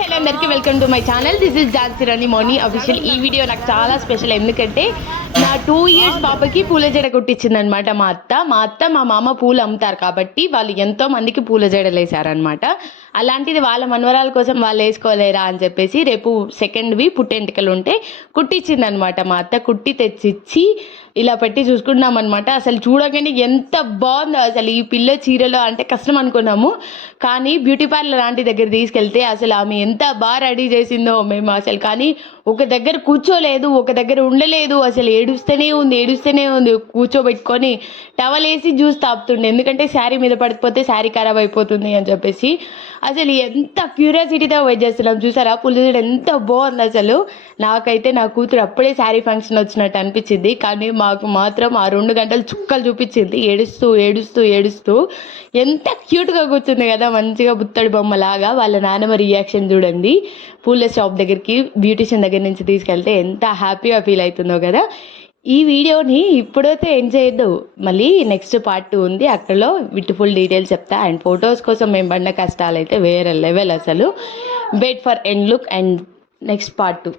Hello అందరికీ welcome to my channel. This is Jhansi Rani Mouni official. ఈ video నాకు చాలా స్పెషల్, ఎందుకంటే నా 2 years పాపకి పూల జడ కుట్టించింది అనమాట మా అత్త. మా మామ పూలు అమ్ముతారు కాబట్టి వాళ్ళు ఎంతో మందికి పూల జడలు వేశారనమాట. అలాంటిది వాళ్ళ మనవరాల కోసం వాళ్ళు వేసుకోలేరా అని చెప్పేసి రేపు సెకండ్వి పుట్టెంటికలు ఉంటే కుట్టించింది అనమాట మా అత్త. కుట్టి తెచ్చిచ్చి ఇలా పెట్టి చూసుకున్నాం అనమాట. అసలు చూడగానే ఎంత బాగుందో అసలు ఈ పిల్ల చీరలో, అంటే కష్టం అనుకున్నాము, కానీ బ్యూటీ పార్లర్ లాంటి దగ్గర తీసుకెళ్తే అసలు ఆమె ఎంత బాగా రెడీ చేసిందో మేము అసలు. కానీ ఒక దగ్గర కూర్చోలేదు, ఒక దగ్గర ఉండలేదు, అసలు ఏడుస్తూనే ఉంది. కూర్చోబెట్టుకొని టవల్ వేసి జ్యూస్ తాపుతుండే, ఎందుకంటే శారీ మీద పడిపోతే శారీ ఖరాబ్ అయిపోతుంది అని చెప్పేసి. అసలు ఎంత క్యూరియాసిటీతో వెయిట్ చేస్తున్నాం. చూసారా పులిజడ ఎంత బాగుంది అసలు. నాకైతే నా కూతురు అప్పుడే శారీ ఫంక్షన్ వచ్చినట్టు అనిపించింది, కానీ మాకు మాత్రం ఆ 2 గంటలు చుక్కలు చూపించింది, ఏడుస్తూ ఎంత క్యూట్గా కూర్చుంది కదా, మంచిగా బుత్తడి బొమ్మలాగా. వాళ్ళ నాన్నమ్మ రియాక్షన్ చూడండి. పూల షాప్ దగ్గరికి బ్యూటిషియన్ దగ్గర నుంచి తీసుకెళ్తే ఎంత హ్యాపీగా ఫీల్ అవుతుందో కదా. ఈ వీడియోని ఇప్పుడైతే ఎంజాయ్ చేయొద్దు, మళ్ళీ నెక్స్ట్ పార్ట్ 2 ఉంది, అక్కడలో విత్ ఫుల్ డీటెయిల్స్ చెప్తా. అండ్ ఫొటోస్ కోసం మేము పడిన కష్టాలు అయితే వేరే లెవెల్ అసలు. Wait for end look and next part 2.